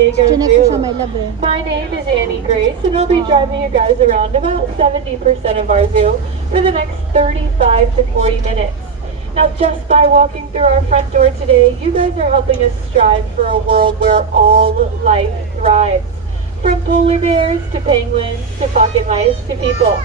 Diego Zoo. My name is Annie Grace, and I'll be driving you guys around about 70% of our zoo for the next 35 to 40 minutes. Now, just by walking through our front door today, you guys are helping us strive for a world where all life thrives. From polar bears to penguins to pocket mice to people.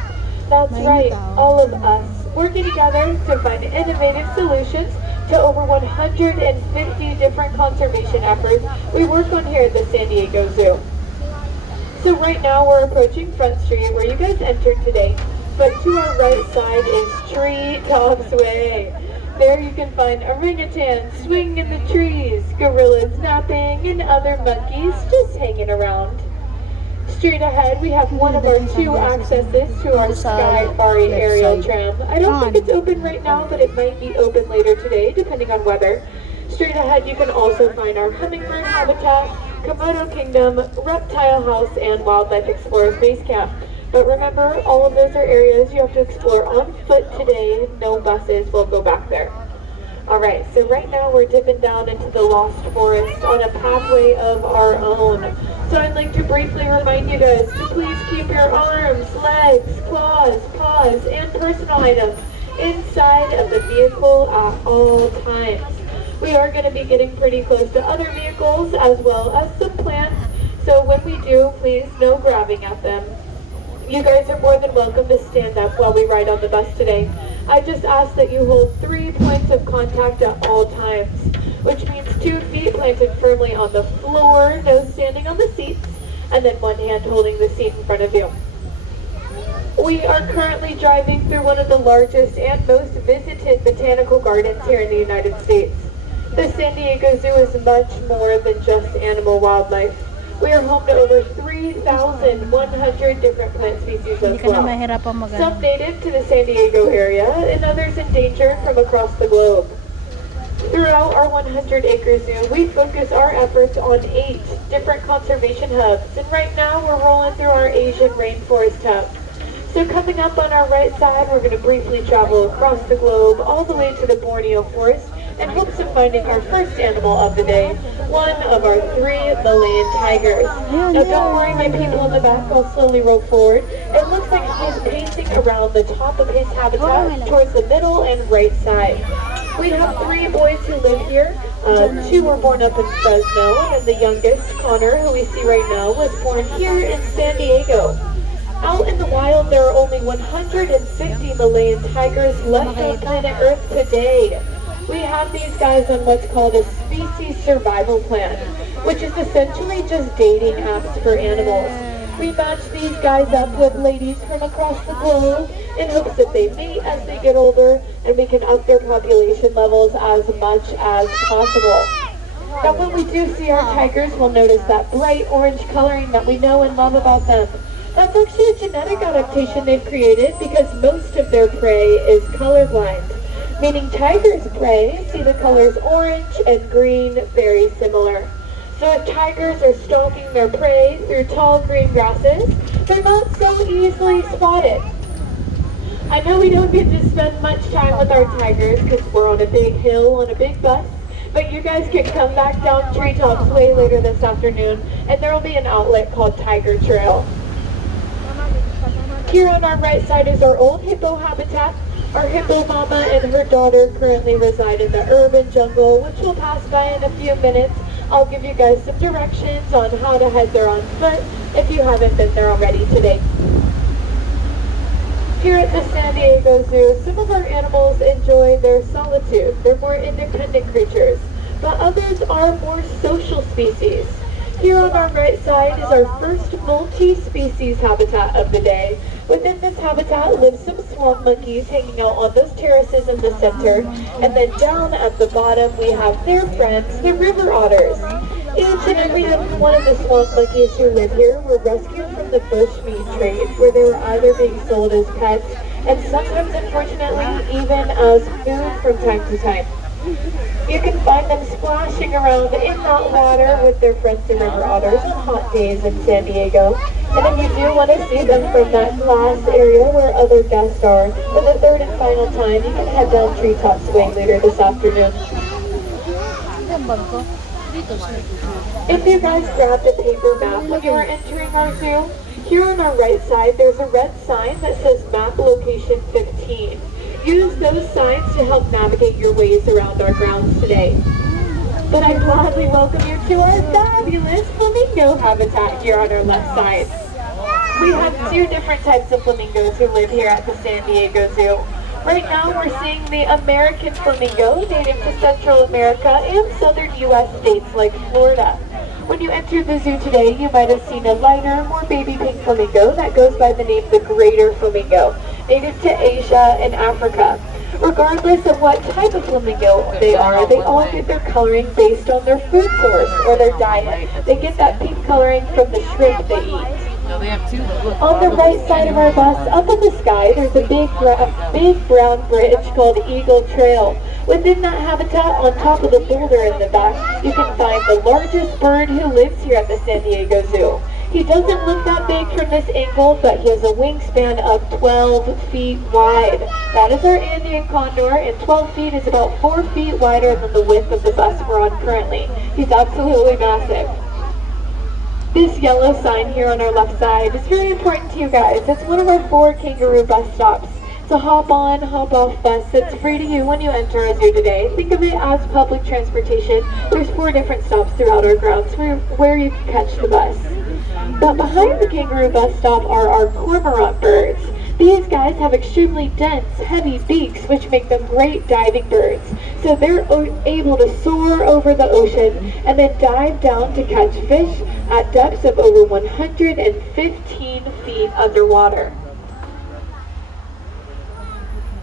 That's right, all of us working together to find innovative solutions to over 150 different conservation efforts we work on here at the San Diego Zoo. So right now we're approaching Front Street where you guys entered today, but to our right side is Treetops Way. There you can find orangutans swinging in the trees, gorillas napping, and other monkeys just hanging around. Straight ahead, we have one of our two accesses to our Sky area tram. I don't think it's open right now, but it might be open later today, depending on weather. Straight ahead, you can also find our hummingbird habitat, Komodo Kingdom, Reptile House, and Wildlife Explorers Base Camp. But remember, all of those are areas you have to explore on foot today. No buses will go back there. Alright, so right now we're dipping down into the Lost Forest on a pathway of our own. So I'd like to briefly remind you guys to please keep your arms, legs, claws, paws, and personal items inside of the vehicle at all times. We are going to be getting pretty close to other vehicles as well as some plants, so when we do, please no grabbing at them. You guys are more than welcome to stand up while we ride on the bus today. I just ask that you hold 3 points of contact at all times, which means 2 feet planted firmly on the floor, no standing on the seats, and then 1 hand holding the seat in front of you. We are currently driving through one of the largest and most visited botanical gardens here in the United States. The San Diego Zoo is much more than just animal wildlife. We are home to over 3,100 different plant species as well. Some native to the San Diego area and others endangered from across the globe. Throughout our 100-acre zoo, we focus our efforts on 8 different conservation hubs, and right now we're rolling through our Asian rainforest hub. So coming up on our right side, we're going to briefly travel across the globe all the way to the Borneo forest in hopes of finding our first animal of the day, one of our 3 Malayan tigers. Now don't worry, my people in the back, I'll slowly roll forward. It looks like he's pacing around the top of his habitat towards the middle and right side. We have 3 boys who live here. 2 were born up in Fresno, and the youngest, Connor, who we see right now, was born here in San Diego. Out in the wild, there are only 150 Malayan tigers left on planet Earth today. We have these guys on what's called a species survival plan, which is essentially just dating apps for animals. We match these guys up with ladies from across the globe in hopes that they mate as they get older and we can up their population levels as much as possible. Now when we do see our tigers, we'll notice that bright orange coloring that we know and love about them. That's actually a genetic adaptation they've created because most of their prey is colorblind. Meaning tigers' prey see the colors orange and green very similar. So if tigers are stalking their prey through tall green grasses, they're not so easily spotted. I know we don't get to spend much time with our tigers because we're on a big hill on a big bus, but you guys can come back down Treetops Way later this afternoon and there will be an outlet called Tiger Trail. Here on our right side is our old hippo habitat. Our hippo mama and her daughter currently reside in the urban jungle, which we'll pass by in a few minutes. I'll give you guys some directions on how to head there on foot if you haven't been there already today. Here at the San Diego Zoo, some of our animals enjoy their solitude. They're more independent creatures, but others are more social species. Here on our right side is our first multi-species habitat of the day. Within this habitat live some swamp monkeys hanging out on those terraces in the center, and then down at the bottom we have their friends, the river otters. Each and every one of the swamp monkeys who live here were rescued from the bushmeat trade, where they were either being sold as pets, and sometimes unfortunately even as food from time to time. You can find them splashing around in that water with their friends the river otters on hot days in San Diego. And if you do want to see them from that glass area where other guests are, for the 3rd and final time, you can head down Treetops Way later this afternoon. If you guys grabbed a paper map when you were entering our zoo, here on our right side there's a red sign that says Map Location 15. Use those signs to help navigate your ways around our grounds today. But I gladly welcome you to our fabulous flamingo habitat here on our left side. We have two different types of flamingos who live here at the San Diego Zoo. Right now we're seeing the American flamingo, native to Central America and southern U.S. states like Florida. When you entered the zoo today, you might have seen a lighter, more baby pink flamingo that goes by the name the greater flamingo, native to Asia and Africa. Regardless of what type of flamingo they are, they all get their coloring based on their food source or their diet. They get that pink coloring from the shrimp they eat. On the right side of our bus, up in the sky, there's a big brown bridge called Eagle Trail. Within that habitat, on top of the boulder in the back, you can find the largest bird who lives here at the San Diego Zoo. He doesn't look that big from this angle, but he has a wingspan of 12 feet wide. That is our Andean condor, and 12 feet is about 4 feet wider than the width of the bus we're on currently. He's absolutely massive. This yellow sign here on our left side is very important to you guys. It's one of our 4 kangaroo bus stops. It's a hop-on, hop-off bus that's free to you when you enter a zoo today. Think of it as public transportation. There's 4 different stops throughout our grounds where you can catch the bus. But behind the kangaroo bus stop are our cormorant birds. These guys have extremely dense, heavy beaks which make them great diving birds. So they're able to soar over the ocean and then dive down to catch fish at depths of over 115 feet underwater.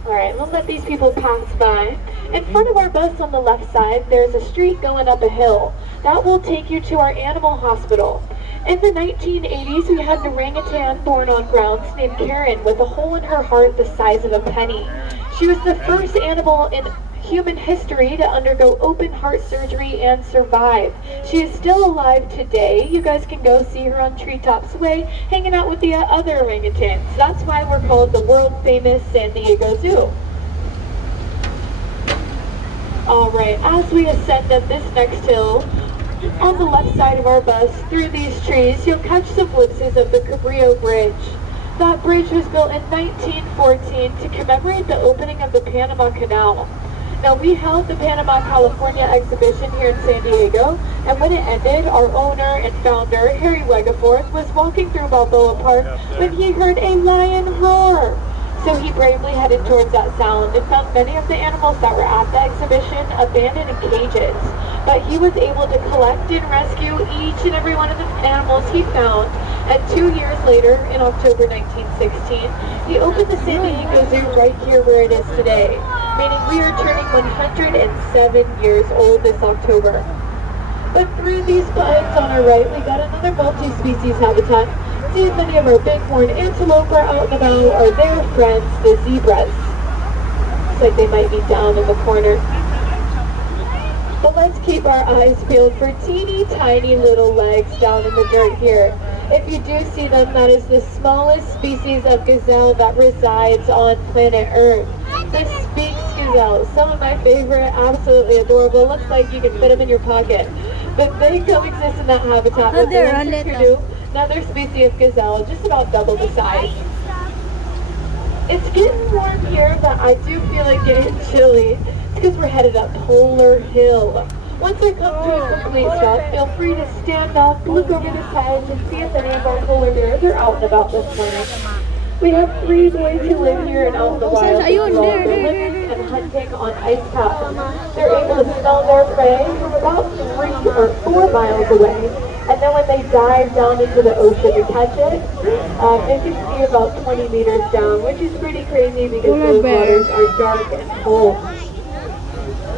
Alright, we'll let these people pass by. In front of our bus on the left side, there's a street going up a hill. That will take you to our animal hospital. In the 1980s, we had an orangutan born on grounds named Karen with a hole in her heart the size of a penny. She was the first animal in human history to undergo open heart surgery and survive. She is still alive today. You guys can go see her on Treetops Way, hanging out with the other orangutans. That's why we're called the world famous San Diego Zoo. Alright, as we ascend up this next hill, on the left side of our bus, through these trees, you'll catch some glimpses of the Cabrillo Bridge. That bridge was built in 1914 to commemorate the opening of the Panama Canal. Now, we held the Panama, California exhibition here in San Diego, and when it ended, our owner and founder, Harry Wegeforth, was walking through Balboa Park when he heard a lion roar. So he bravely headed towards that sound and found many of the animals that were at the exhibition abandoned in cages. But he was able to collect and rescue each and every one of the animals he found. And 2 years later, in October 1916, he opened the San Diego Zoo right here where it is today, meaning we are turning 107 years old this October. But through these pines on our right, we got another multi-species habitat. See if any of our bighorn antelope are out and about, or their friends, the zebras. Looks like they might be down in the corner. But let's keep our eyes peeled for teeny tiny little legs down in the dirt here. If you do see them, that is the smallest species of gazelle that resides on planet Earth. The Sphinx gazelle, some of my favorite, absolutely adorable. Looks like you can fit them in your pocket. But they coexist in that habitat with the kangaroo, another species of gazelle, just about double the size. It's getting warm here, but I do feel it getting chilly. It's because we're headed up Polar Hill. Once I come to a complete stop, feel free to stand up, look over the sides, and see if any of our polar bears are out and about this morning. We have 3 boys who live here and out in the wild and hunting on ice caps. They're able to smell their prey from about 3 or 4 miles away, and then when they dive down into the ocean to catch it, they can see about 20 meters down, which is pretty crazy because those waters are dark and cold.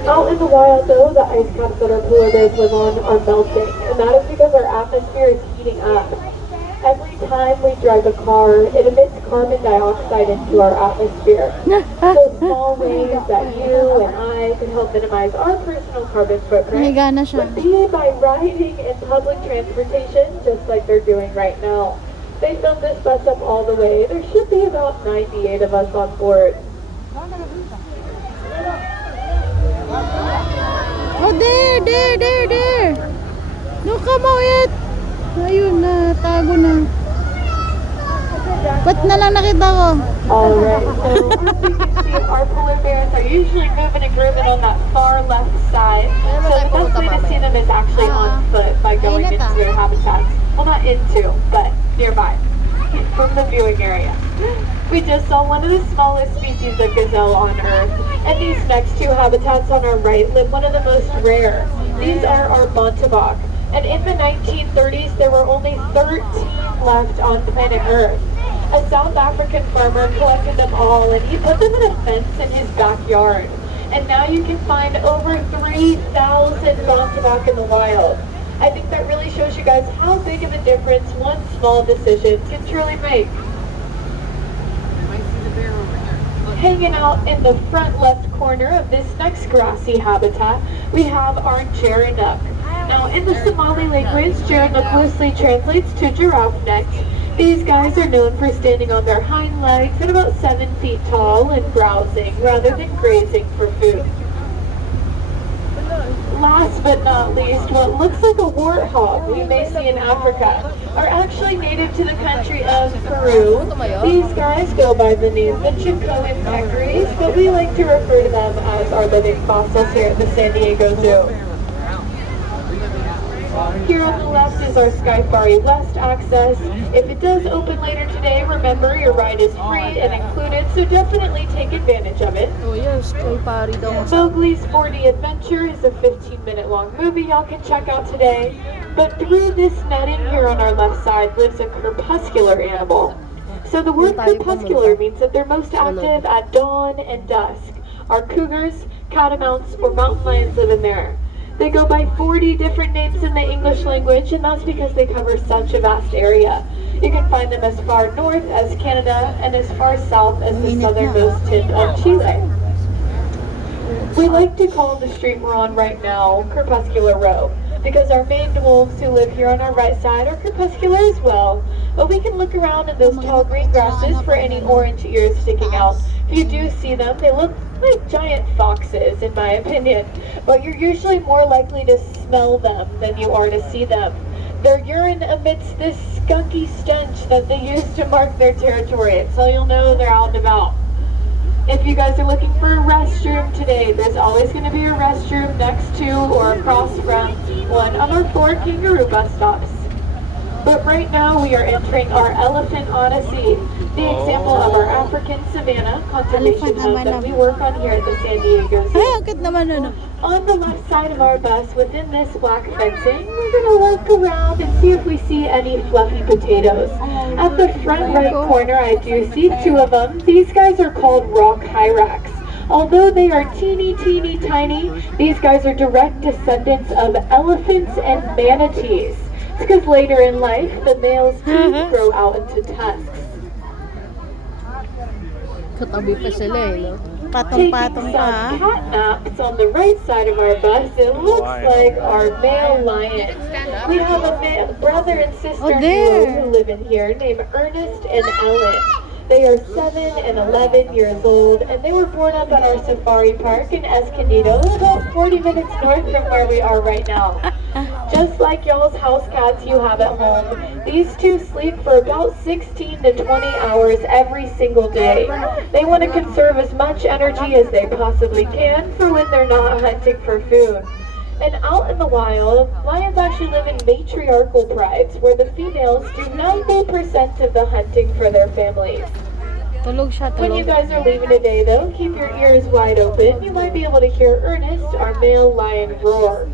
Out in the wild though, the ice caps that our polar bears live on are melting, and that is because our atmosphere is heating up. Every time we drive a car, it emits carbon dioxide into our atmosphere. So small ways that you and I can help minimize our personal carbon footprint would be by riding in public transportation, just like they're doing right now. They filled this bus up all the way. There should be about 98 of us on board. Oh, there. No, come out. Ayun na, tago na. Ba't na lang nakita ko? Alright, so as you can see, our polar bears are usually moving and grooving on that far left side. So the best way to see them is actually on foot by going into their habitats. Well, not into, but nearby, from the viewing area. We just saw one of the smallest species of gazelle on Earth, and these next two habitats on our right live one of the most rare. These are our bontebok, and in the 1930s there were only 13 left on planet Earth. A South African farmer collected them all, and he put them in a fence in his backyard. And now you can find over 3,000 bontebok in the wild. I think that really shows you guys how big of a difference one small decision can truly make. Hanging out in the front left corner of this next grassy habitat, we have our gerenuk. Now, in the Somali language, gerenuk loosely translates to giraffe neck. These guys are known for standing on their hind legs at about 7 feet tall and browsing rather than grazing for food. Last but not least, what looks like a warthog we may see in Africa are actually native to the country of Peru. These guys go by the name the Chicoan peccaries, but we like to refer to them as our living fossils here at the San Diego Zoo. Here on the left is our Skyfari West access. If it does open later today, remember your ride is free and included, so definitely take advantage of it. Oh yes, Skyfari daw. Mowgli's 4D Adventure is a 15-minute long movie y'all can check out today. But through this netting here on our left side lives a crepuscular animal. So the word crepuscular means that they're most active at dawn and dusk. Our cougars, catamounts, or mountain lions live in there. They go by 40 different names in the English language, and that's because they cover such a vast area. You can find them as far north as Canada and as far south as the southernmost tip of Chile. We like to call the street we're on right now Crepuscular Row, because our maned wolves who live here on our right side are crepuscular as well. But we can look around in those tall green grasses for any orange ears sticking out. If you do see them, they look like giant foxes, in my opinion. But you're usually more likely to smell them than you are to see them. Their urine emits this skunky stench that they use to mark their territory, so you'll know they're out and about. If you guys are looking for a restroom today, there's always going to be a restroom next to or across from one of our 4 kangaroo bus stops. But right now we are entering our Elephant Odyssey, the example of our African savanna conservation hub that we work on here at the San Diego Zoo. On the left side of our bus, within this black fencing, we're going to look around and see if we see any fluffy potatoes. At the front right corner, I do see 2 of them. These guys are called rock hyrax. Although they are teeny tiny, these guys are direct descendants of elephants and manatees. It's because later in life, the male's teeth grow out into tusks. Katabi pa sila eh, no? Taking some cat naps on the right side of our bus, it looks like our male lion. We have a brother and sister duo who live in here named Ernest and Ellen. They are 7 and 11 years old, and they were born up at our safari park in Escondido, about 40 minutes north from where we are right now. Just like y'all's house cats you have at home, these 2 sleep for about 16 to 20 hours every single day. They want to conserve as much energy as they possibly can for when they're not hunting for food. And out in the wild, lions actually live in matriarchal prides, where the females do 90% of the hunting for their families. When you guys are leaving today, though, keep your ears wide open. You might be able to hear Ernest, our male lion, roar.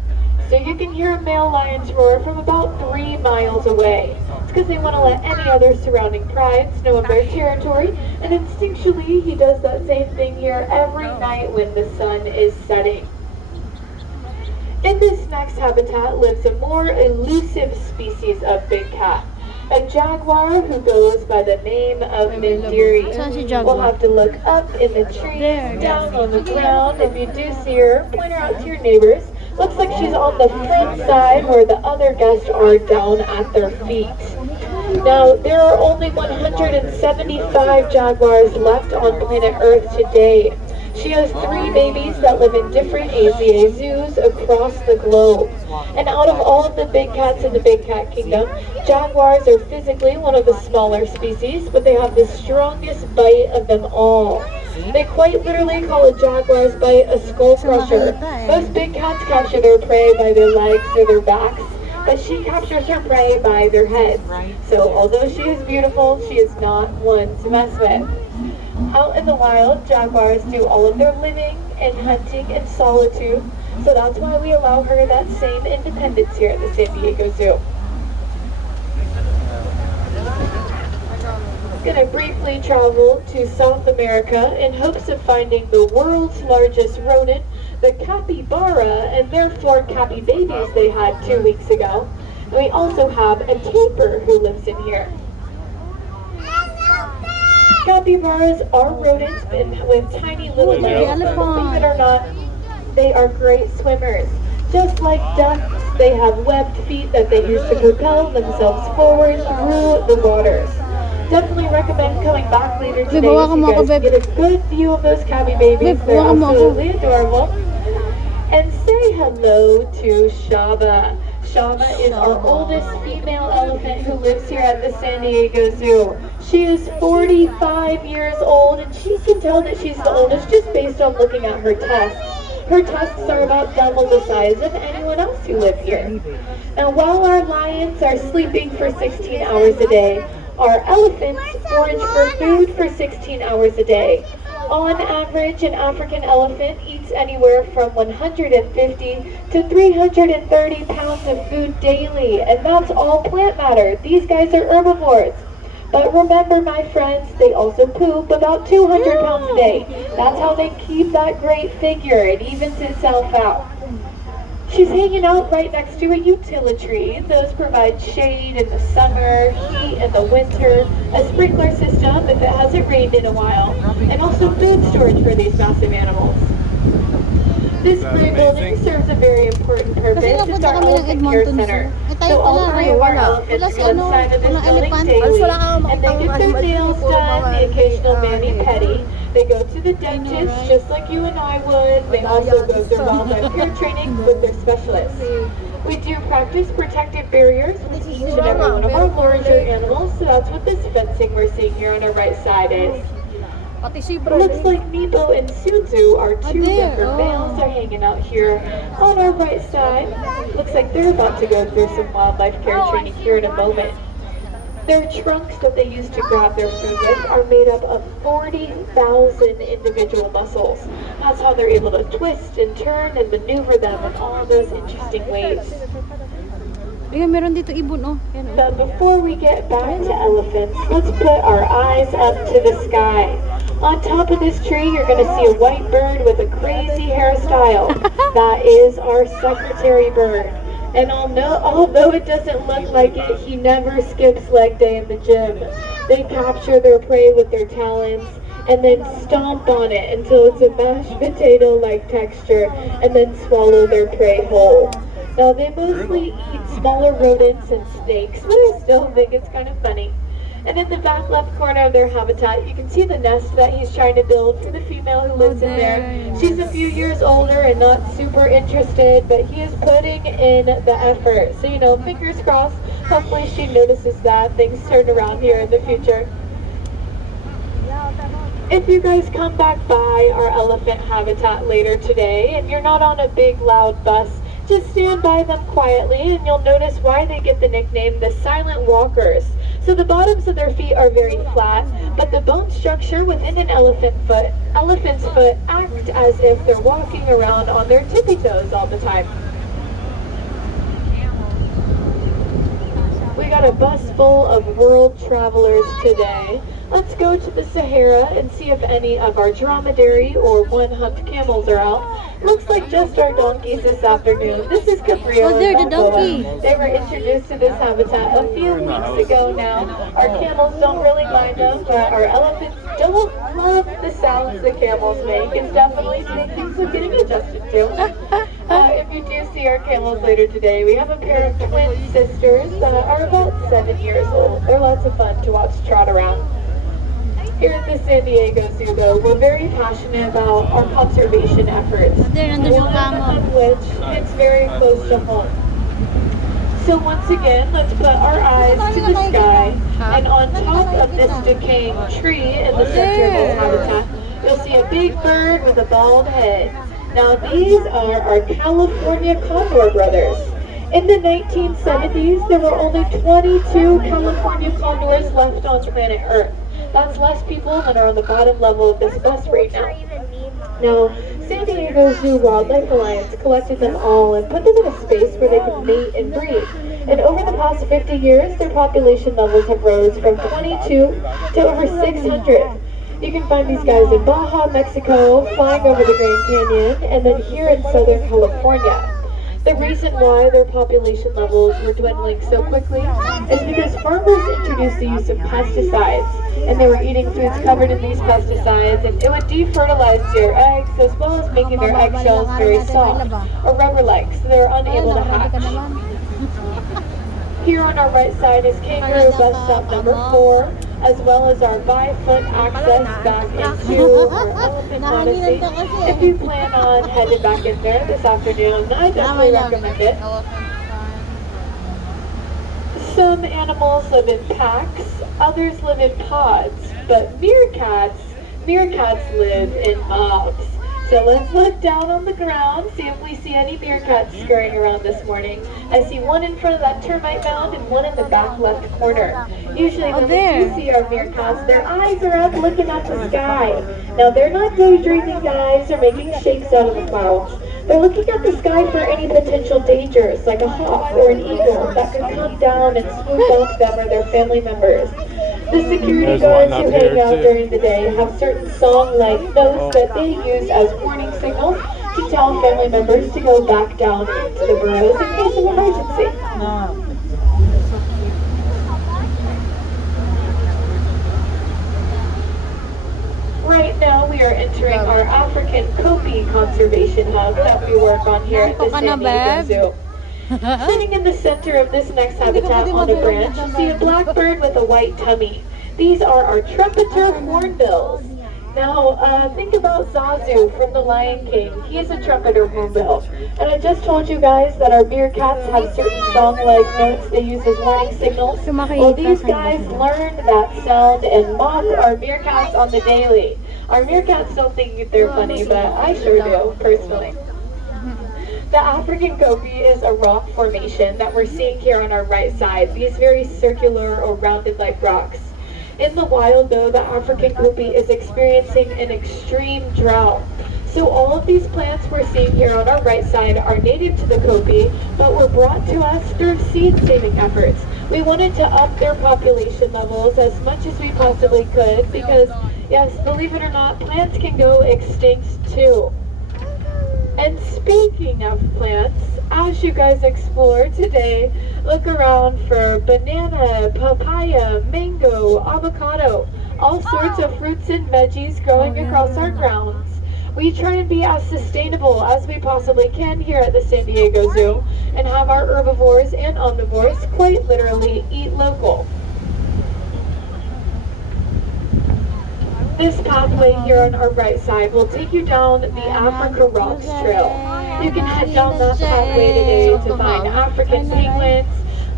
So you can hear a male lion's roar from about 3 miles away. It's because they want to let any other surrounding prides know of their territory, and instinctually he does that same thing here every night when the sun is setting. In this next habitat lives a more elusive species of big cat, a jaguar who goes by the name of Mindiri. We'll have to look up in the trees, down on the ground. If you do see her, point her out to your neighbors. Looks like she's on the front side where the other guests are down at their feet. Now, there are only 175 jaguars left on planet Earth today. She has 3 babies that live in different AZA zoos across the globe. And out of all of the big cats in the big cat kingdom, jaguars are physically one of the smaller species, but they have the strongest bite of them all. They quite literally call a jaguar's bite a skull crusher. Most big cats capture their prey by their legs or their backs, but she captures her prey by their heads. So although she is beautiful, she is not one to mess with. Out in the wild, jaguars do all of their living and hunting in solitude, so that's why we allow her that same independence here at the San Diego Zoo. I'm going to briefly travel to South America in hopes of finding the world's largest rodent, the capybara, and their 4 cappy babies they had 2 weeks ago. And we also have a tapir who lives in here. Capybaras are rodents with tiny little legs, but believe it or not, they are great swimmers. Just like ducks, they have webbed feet that they use to propel themselves forward through the waters. Definitely recommend coming back later today so you guys can get a good view of those cabbie babies. They're absolutely adorable. And say hello to Shaba. Shaba is our oldest female elephant who lives here at the San Diego Zoo. She is 45 years old, and she can tell that she's the oldest just based on looking at her tusks. Her tusks are about double the size of anyone else who lives here. Now, while our lions are sleeping for 16 hours a day, our elephants forage for food for 16 hours a day. On average, an African elephant eats anywhere from 150 to 330 pounds of food daily, and that's all plant matter. These guys are herbivores. But remember, my friends, they also poop about 200 pounds a day. That's how they keep that great figure. It evens itself out. She's hanging out right next to a utility. Those provide shade in the summer, heat in the winter, a sprinkler system if it hasn't rained in a while, and also food storage for these massive animals. This gray building serves a very important purpose. It's our elephant care center. So all 3 of our elephants go inside of this building daily, and they get their nails done, the occasional mani-pedi. They go to the dentist just like you and I would. They also go through wildlife care training with their specialists. We do practice protective barriers with each and every one of our larger animals, so that's what this fencing we're seeing here on our right side is. It looks like Nebo and Suzu, our 2 different males, are hanging out here on our right side. Looks like they're about to go through some wildlife care training here in a moment. Their trunks that they use to grab their food with are made up of 40,000 individual muscles. That's how they're able to twist and turn and maneuver them in all those interesting ways. But before we get back to elephants, let's put our eyes up to the sky. On top of this tree, you're going to see a white bird with a crazy hairstyle. That is our secretary bird. And although it doesn't look like it, he never skips leg day in the gym. They capture their prey with their talons and then stomp on it until it's a mashed potato-like texture and then swallow their prey whole. Now, they mostly eat smaller rodents and snakes, but I still think it's kind of funny. And in the back left corner of their habitat, you can see the nest that he's trying to build for the female who lives in there. She's a few years older and not super interested, but he is putting in the effort. So, fingers crossed, hopefully she notices that things turn around here in the future. If you guys come back by our elephant habitat later today and you're not on a big loud bus, just stand by them quietly and you'll notice why they get the nickname the silent walkers. So the bottoms of their feet are very flat, but the bone structure within an elephant's foot act as if they're walking around on their tippy toes all the time. We got a bus full of world travelers today. Let's go to the Sahara and see if any of our dromedary or one-humped camels are out. Looks like just our donkeys this afternoon. This is Cabrillo and Balboa. They were introduced to this habitat a few weeks ago now. Our camels don't really mind them, but our elephants don't love the sounds the camels make. It's definitely things we're getting adjusted to. If you do see our camels later today, we have a pair of twin sisters that are about 7 years old. They're lots of fun to watch trot around. Here at the San Diego Zoo, though, we're very passionate about our conservation efforts, Nandun yung one kamo. of which hits very close to home. So once again, let's put our eyes to the sky, and on top of this decaying tree in the center of this habitat, you'll see a big bird with a bald head. Now these are our California condor brothers. In the 1970s, there were only 22 California condors left on planet Earth. That's less people than are on the bottom level of this bus right now. Now, San Diego Zoo Wildlife Alliance collected them all and put them in a space where they could mate and breed. And over the past 50 years, their population levels have rose from 22 to over 600. You can find these guys in Baja, Mexico, flying over the Grand Canyon, and then here in Southern California. The reason why their population levels were dwindling so quickly is because farmers introduced the use of pesticides, and they were eating foods covered in these pesticides, and it would defertilize their eggs as well as making their eggshells very soft or rubber-like, so they're unable to hatch. Here on our right side is kangaroo bus stop number 4, as well as our by-foot access back into our elephant odyssey. If you plan on heading back in there this afternoon, I definitely recommend it. Some animals live in packs, others live in pods, but meerkats live in mobs. So let's look down on the ground, see if we see any meerkats scurrying around this morning. I see one in front of that termite mound and one in the back left corner. Usually when we do see our meerkats, their eyes are up looking at the sky. Now they're not daydreaming guys or making shakes out of the clouds. They're looking at the sky for any potential dangers, like a hawk or an eagle that could come down and swoop off them or their family members. The security guards who hang out during the day have certain song-like notes that they use as warning signals to tell family members to go back down into the burrows in case of emergency. Right now we are entering our African Kopi conservation hub that we work on here at the San Diego Zoo. Sitting in the center of this next habitat on a branch, you see a blackbird with a white tummy. These are our trumpeter hornbills. Now, think about Zazu from The Lion King. He's a trumpeter hornbill. And I just told you guys that our meerkats have certain song-like notes they use as warning signals. Well, these guys learn that sound and mock our meerkats on the daily. Our meerkats don't think they're funny, but I sure do, personally. The African Kopi is a rock formation that we're seeing here on our right side, these very circular or rounded-like rocks. In the wild, though, the African Kopi is experiencing an extreme drought. So all of these plants we're seeing here on our right side are native to the Kopi, but were brought to us through seed-saving efforts. We wanted to up their population levels as much as we possibly could because, yes, believe it or not, plants can go extinct too. And speaking of plants, as you guys explore today, look around for banana, papaya, mango, avocado, all sorts of fruits and veggies growing across our grounds. We try and be as sustainable as we possibly can here at the San Diego Zoo and have our herbivores and omnivores quite literally eat local. This pathway here on our right side will take you down the Africa Rocks Trail. You can head down that pathway today to find African penguins,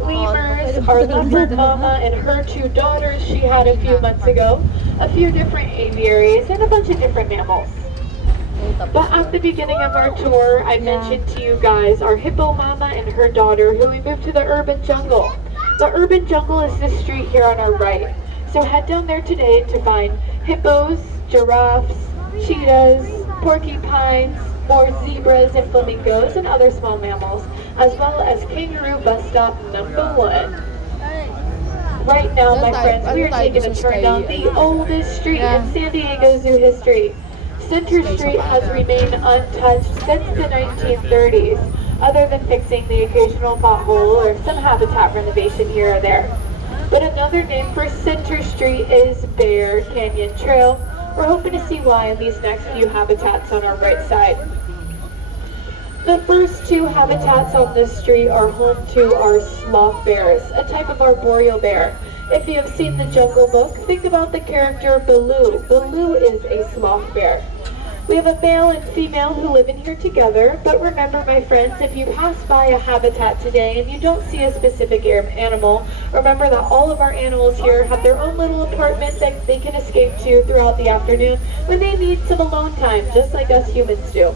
lemurs, our leopard mama and her 2 daughters she had a few months ago, a few different aviaries, and a bunch of different mammals. But at the beginning of our tour, I mentioned to you guys our hippo mama and her daughter who we moved to the urban jungle. The urban jungle is this street here on our right. So head down there today to find hippos, giraffes, cheetahs, porcupines, more zebras and flamingos and other small mammals, as well as kangaroo bus stop number 1. Right now, my friends, we are taking a turn down the oldest street in San Diego Zoo history. Center Street has remained untouched since the 1930s, other than fixing the occasional pothole or some habitat renovation here or there. But another name for Center Street is Bear Canyon Trail. We're hoping to see why in these next few habitats on our right side. The first 2 habitats on this street are home to our sloth bears, a type of arboreal bear. If you have seen the Jungle Book, think about the character Baloo. Baloo is a sloth bear. We have a male and female who live in here together, but remember, my friends, if you pass by a habitat today and you don't see a specific animal, remember that all of our animals here have their own little apartment that they can escape to throughout the afternoon when they need some alone time, just like us humans do.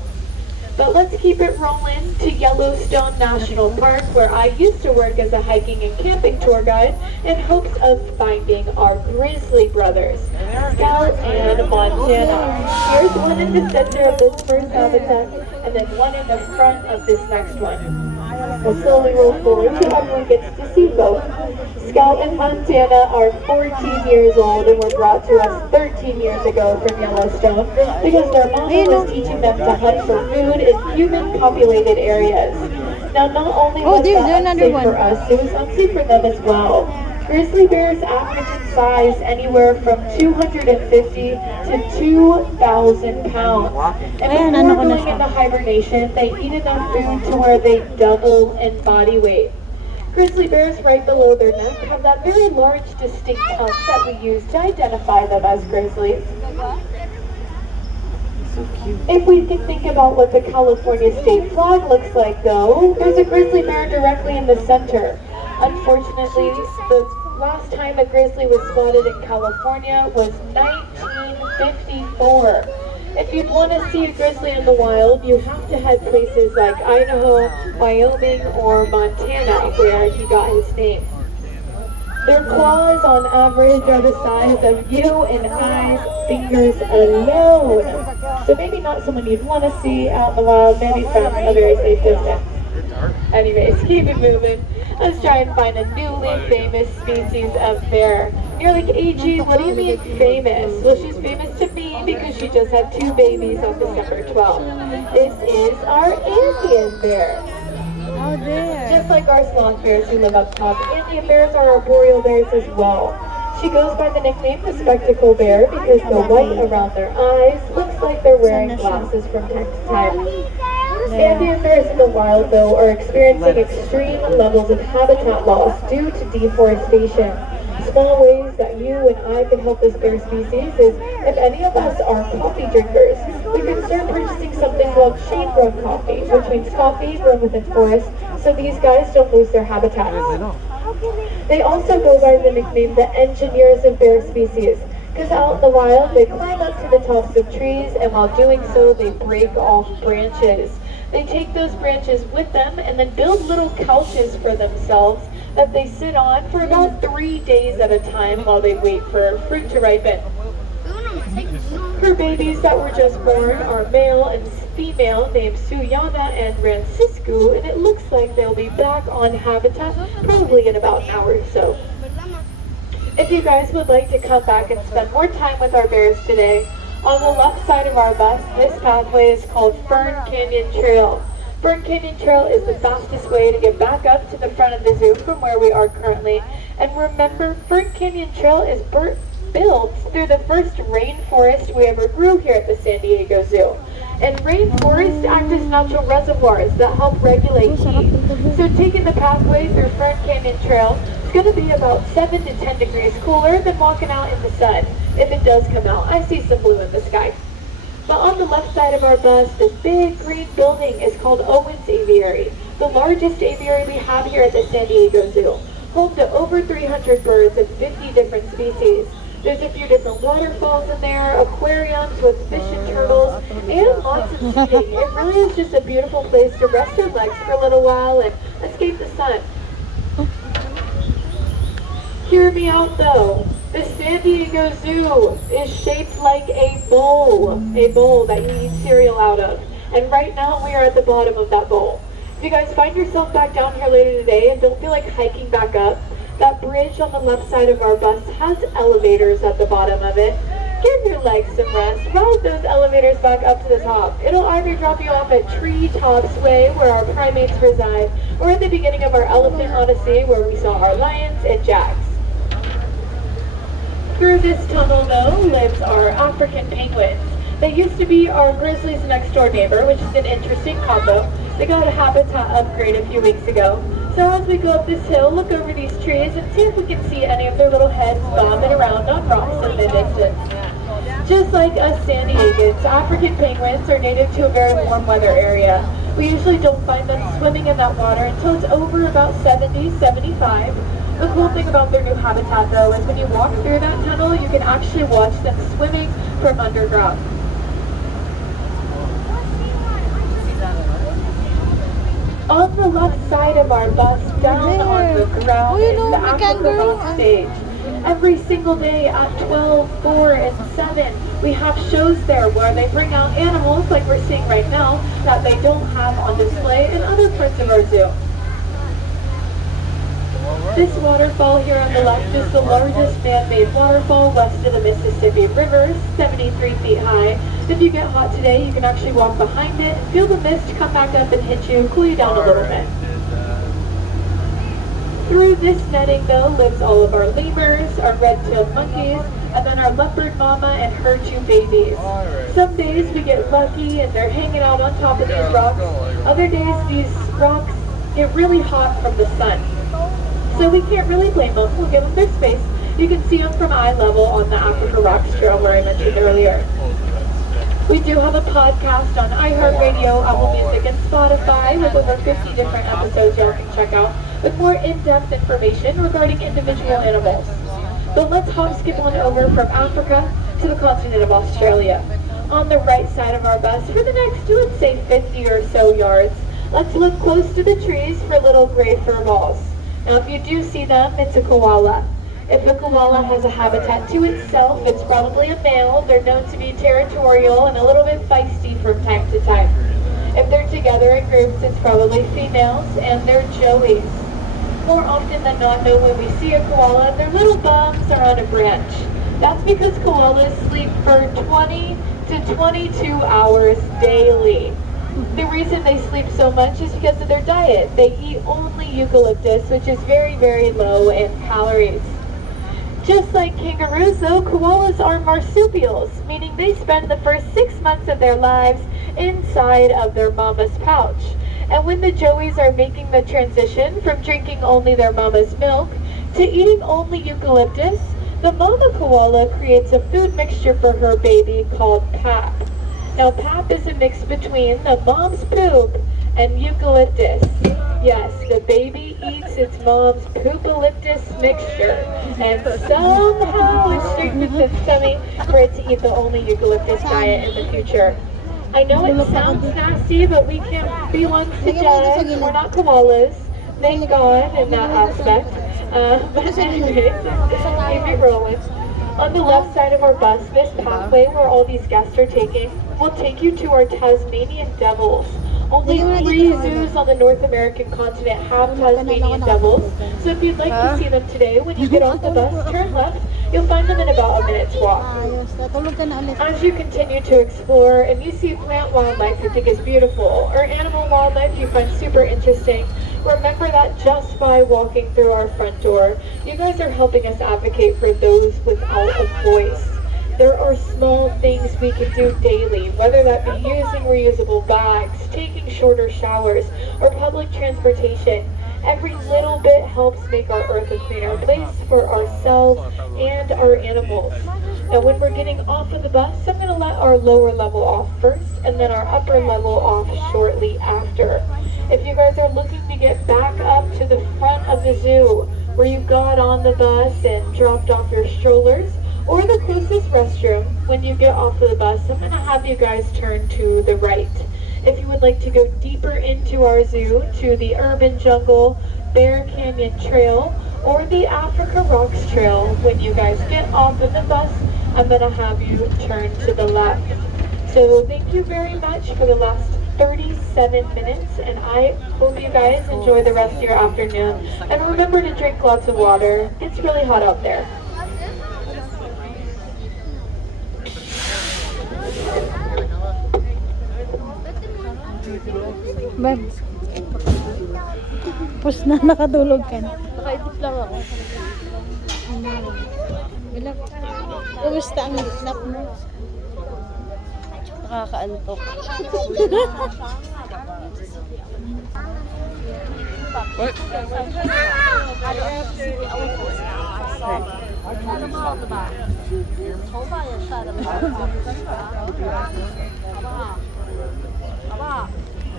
But let's keep it rolling to Yellowstone National Park, where I used to work as a hiking and camping tour guide in hopes of finding our grizzly brothers, Scout and Montana. Here's one in the center of this first habitat, and then one in the front of this next one. We'll slowly roll forward so everyone gets to see both. Scout and Montana are 14 years old and were brought to us 13 years ago from Yellowstone because their mama was teaching them to hunt for food in human-populated areas. Now, not only was that unsafe for us, it was unsafe for them as well. Grizzly bears average in size anywhere from 250 to 2,000 pounds. And before going into hibernation, they eat enough food to where they double in body weight. Grizzly bears right below their neck have that very large distinct hump that we use to identify them as grizzlies. If we can think about what the California state flag looks like though, there's a grizzly bear directly in the center. Unfortunately, the last time a grizzly was spotted in California was 1954. If you'd want to see a grizzly in the wild, you have to head places like Idaho, Wyoming, or Montana, where he got his name. Their claws on average are the size of you and I's fingers alone. So maybe not someone you'd want to see out in the wild, maybe from a very safe distance. Anyways, keep it moving. Let's try and find a newly famous species of bear. And you're like, AG, what do you mean famous? Well, she's famous to me because she just had 2 babies on December 12th. This is our Andean bear. Oh, there. Just like our sloth bears who live up top, Andean bears are arboreal bears as well. She goes by the nickname the spectacle bear because the white around their eyes looks like they're wearing glasses from time to time. Andean bears in the wild, though, are experiencing extreme levels of habitat loss due to deforestation. Small ways that you and I can help this bear species is if any of us are coffee drinkers, we can start purchasing something called shade-grown coffee, which means coffee grown within forests, so these guys don't lose their habitat. They also go by the nickname the engineers of bear species, because out in the wild, they climb up to the tops of trees, and while doing so, they break off branches. They take those branches with them and then build little couches for themselves that they sit on for about 3 days at a time while they wait for fruit to ripen. Her babies that were just born are male and female named Suyana and Francisco, and it looks like they'll be back on habitat probably in about an hour or so. If you guys would like to come back and spend more time with our bears today, on the left side of our bus, this pathway is called Fern Canyon Trail. Fern Canyon Trail is the fastest way to get back up to the front of the zoo from where we are currently. And remember, Fern Canyon Trail is built through the first rainforest we ever grew here at the San Diego Zoo. And rainforests act as natural reservoirs that help regulate heat. So taking the pathway through Fern Canyon Trail is going to be about 7 to 10 degrees cooler than walking out in the sun. If it does come out, I see some blue in the sky. But on the left side of our bus, this big green building is called Owens Aviary, the largest aviary we have here at the San Diego Zoo, home to over 300 birds of 50 different species. There's a few different waterfalls in there, aquariums with fish and turtles, and lots of seating. It really is just a beautiful place to rest your legs for a little while and escape the sun. Hear me out though. The San Diego Zoo is shaped like a bowl that you eat cereal out of. And right now we are at the bottom of that bowl. If you guys find yourself back down here later today and don't feel like hiking back up, that bridge on the left side of our bus has elevators at the bottom of it. Give your legs some rest. Ride those elevators back up to the top. It'll either drop you off at Treetops Way, where our primates reside, or at the beginning of our Elephant Odyssey, where we saw our lions and jacks. Through this tunnel, though, lives our African penguins. They used to be our grizzlies' next door neighbor, which is an interesting combo. They got a habitat upgrade a few weeks ago. So as we go up this hill, look over these trees and see if we can see any of their little heads bobbing around on rocks in the distance. Just like us San Diegans, African penguins are native to a very warm weather area. We usually don't find them swimming in that water until it's over about 70, 75. The cool thing about their new habitat though is when you walk through that tunnel, you can actually watch them swimming from underground. On the left side of our bus, down on the ground, is the Africa Rock stage. Every single day at 12, 4, and 7, we have shows there where they bring out animals like we're seeing right now that they don't have on display in other parts of our zoo. This waterfall here on the left is the largest man-made waterfall west of the Mississippi River, 73 feet high. If you get hot today, you can actually walk behind it, feel the mist come back up and hit you, cool you down a little bit. Through this netting though lives all of our lemurs, our red-tailed monkeys, and then our leopard mama and her 2 babies. Some days we get lucky and they're hanging out on top of these rocks. Other days these rocks get really hot from the sun. So we can't really blame them, we'll give them their space. You can see them from eye level on the Africa Rocks Trail where I mentioned earlier. We do have a podcast on iHeartRadio, Apple Music, and Spotify with over 50 different episodes y'all can check out with more in-depth information regarding individual animals. But let's hop skip on over from Africa to the continent of Australia. On the right side of our bus, for the next, let's say 50 or so yards, let's look close to the trees for little gray fur balls. Now if you do see them, it's a koala. If a koala has a habitat to itself, it's probably a male. They're known to be territorial and a little bit feisty from time to time. If they're together in groups, it's probably females, and they're joeys. More often than not, though, when we see a koala, their little bums are on a branch. That's because koalas sleep for 20 to 22 hours daily. The reason they sleep so much is because of their diet. They eat only eucalyptus, which is very, very low in calories. Just like kangaroos, though, koalas are marsupials, meaning they spend the first 6 months of their lives inside of their mama's pouch. And when the joeys are making the transition from drinking only their mama's milk to eating only eucalyptus, the mama koala creates a food mixture for her baby called pap. Now pap is a mix between the mom's poop and eucalyptus. Yes, the baby eats its mom's poopalyptus mixture, and somehow it strengthens its tummy for it to eat the only eucalyptus diet in the future. I know it sounds nasty, but we can't be ones to judge. We're not koalas. Thank God in that aspect. But anyways, keep it rolling. On the left side of our bus, this pathway where all these guests are taking will take you to our Tasmanian devils. Only 3 zoos on the North American continent have Tasmanian devils, so if you'd like to see them today, when you get off the bus, turn left, you'll find them in about a minute's walk. As you continue to explore and you see plant wildlife you think is beautiful, or animal wildlife you find super interesting, remember that just by walking through our front door, you guys are helping us advocate for those without a voice. There are small things we can do daily, whether that be using reusable bags, taking shorter showers, or public transportation. Every little bit helps make our earth a cleaner place for ourselves and our animals. Now when we're getting off of the bus, I'm going to let our lower level off first, and then our upper level off shortly after. If you guys are looking to get back up to the front of the zoo, where you got on the bus and dropped off your strollers, or the closest restroom, when you get off of the bus, I'm going to have you guys turn to the right. If you would like to go deeper into our zoo, to the Urban Jungle, Bear Canyon Trail, or the Africa Rocks Trail, when you guys get off of the bus, I'm going to have you turn to the left. So thank you very much for the last 37 minutes, and I hope you guys enjoy the rest of your afternoon. And remember to drink lots of water. It's really hot out there. Bab, pus na nakatulog ka na. Nakaidip lang ako. Wala. Kumusta ang nap mo? Nakakaantok. What?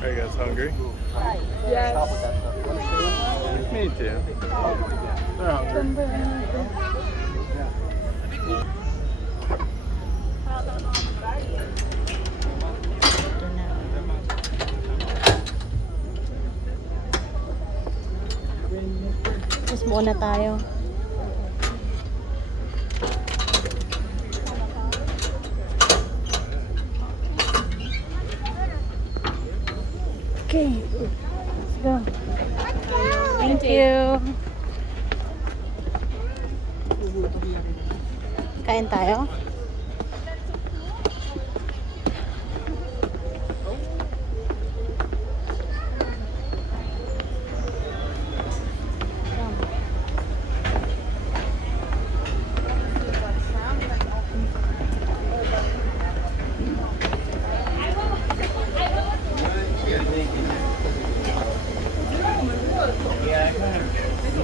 Are you guys hungry? Yes. Me too. They're hungry. Ito na. Mas muna tayo. Okay. Let's go. Thank you. Kain tayo?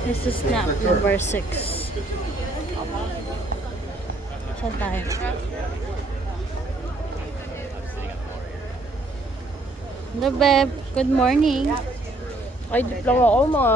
This is snap number 6. Saan tayo? Hello, babe. Good morning. Ay, dip lang ako mga...